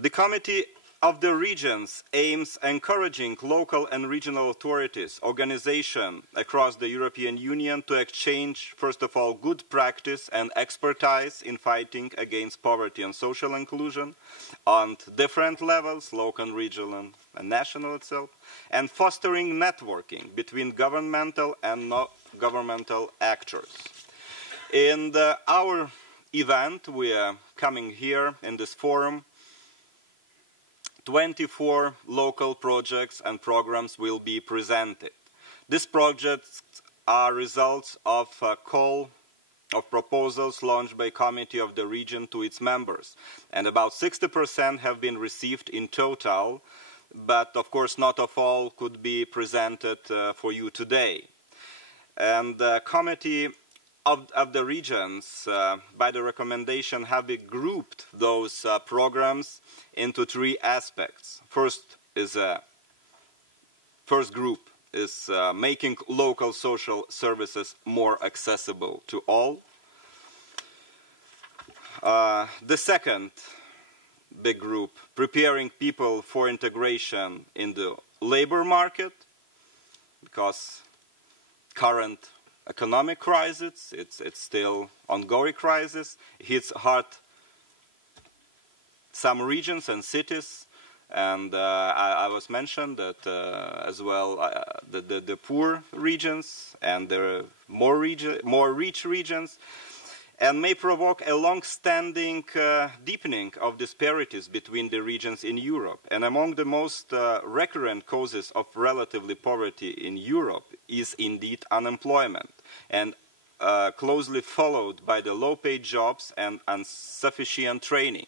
The Committee of the Regions aims encouraging local and regional authorities, organizations across the European Union to exchange, first of all, good practice and expertise in fighting against poverty and social inclusion on different levels, local, regional, and national itself, and fostering networking between governmental and non-governmental actors. In our event, we are coming here in this forum. 24 local projects and programs will be presented. These projects are results of a call of proposals launched by Committee of the Region to its members, and about 60% have been received in total, but of course not of all could be presented for you today. And the Committee of the Regions, by the recommendation, have grouped those programs into three aspects. First group is making local social services more accessible to all. The second big group, preparing people for integration in the labor market, because current economic crisis, it's still ongoing crisis, hits hard some regions and cities, and I was mentioned that as well the poor regions and the more rich regions, and may provoke a long-standing deepening of disparities between the regions in Europe. And among the most recurrent causes of relatively poverty in Europe is indeed unemployment, and closely followed by the low-paid jobs and insufficient training.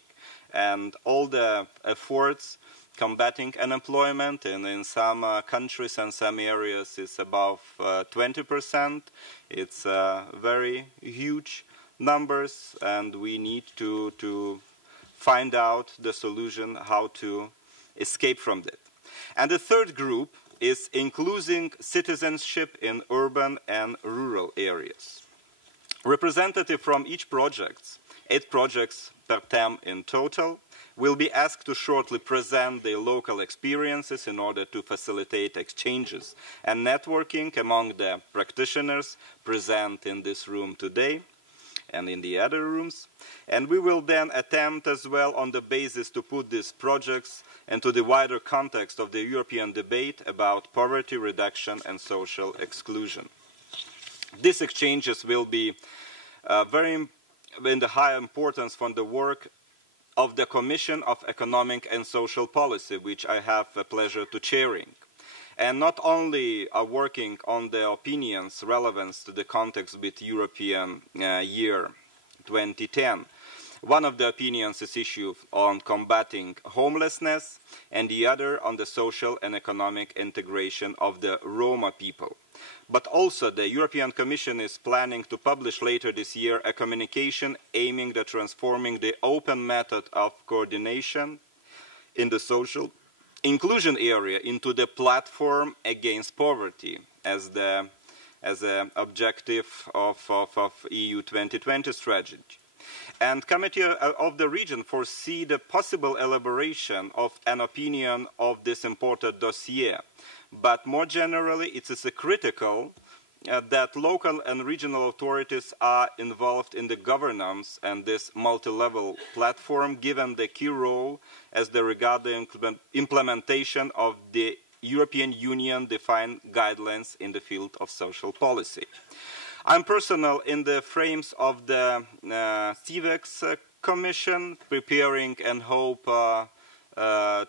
And all the efforts combating unemployment, and in some countries and some areas is above 20%. It's very huge numbers, and we need to find out the solution how to escape from that. And the third group is including citizenship in urban and rural areas. Representatives from each project, 8 projects per term in total, will be asked to shortly present their local experiences in order to facilitate exchanges and networking among the practitioners present in this room today and in the other rooms. And we will then attempt as well on the basis to put these projects into the wider context of the European debate about poverty reduction and social exclusion. These exchanges will be in the high importance from the work of the Commission of Economic and Social Policy, which I have the pleasure to chairing. And not only are working on the opinions relevant to the context with European year 2010. One of the opinions is issued on combating homelessness, and the other on the social and economic integration of the Roma people. But also the European Commission is planning to publish later this year a communication aiming at transforming the open method of coordination in the social inclusion area into the platform against poverty as the objective of EU 2020 strategy. And Committee of the Region foresee the possible elaboration of an opinion of this important dossier. But more generally, it is critical that local and regional authorities are involved in the governance and this multi-level platform, given the key role as they regard the implementation of the European Union defined guidelines in the field of social policy. I'm personally in the frames of the CIVEX Commission, preparing and hope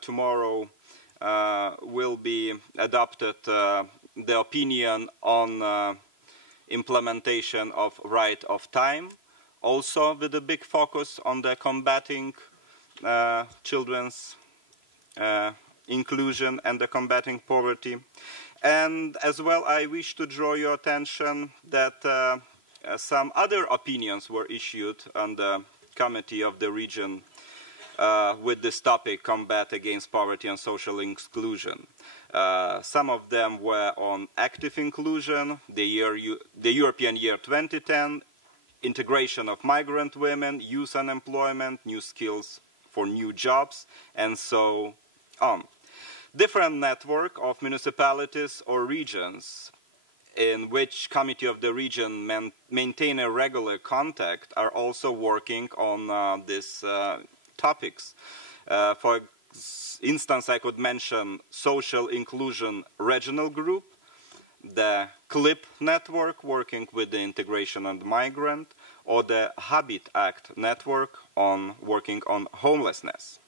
tomorrow will be adopted the opinion on implementation of right of time, also with a big focus on the combating children's inclusion and the combating poverty. And as well, I wish to draw your attention that some other opinions were issued on the Committee of the Region with this topic, combat against poverty and social exclusion. Some of them were on active inclusion, the European year 2010, integration of migrant women, youth unemployment, new skills for new jobs, and so on. Different network of municipalities or regions in which Committee of the Region maintain a regular contact are also working on these topics. For instance, I could mention Social Inclusion Regional Group, the CLIP network working with the integration and migrant, or the Habit Act network working on homelessness.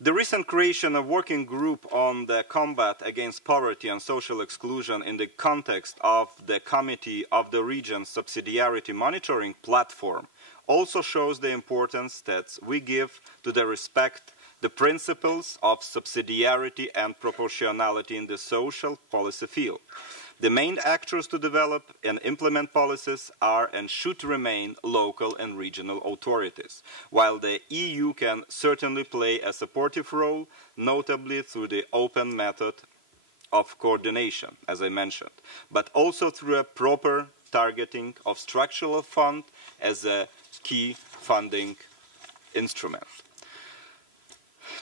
The recent creation of a working group on the combat against poverty and social exclusion in the context of the Committee of the Region Subsidiarity Monitoring Platform also shows the importance that we give to the respect the principles of subsidiarity and proportionality in the social policy field. The main actors to develop and implement policies are and should remain local and regional authorities, while the EU can certainly play a supportive role, notably through the open method of coordination, as I mentioned, but also through a proper targeting of structural fund as a key funding instrument.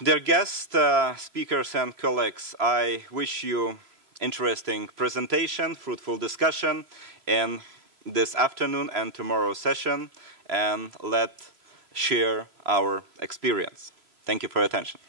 Dear guests, speakers and colleagues, I wish you interesting presentation, fruitful discussion in this afternoon and tomorrow's session, and let's share our experience. Thank you for your attention.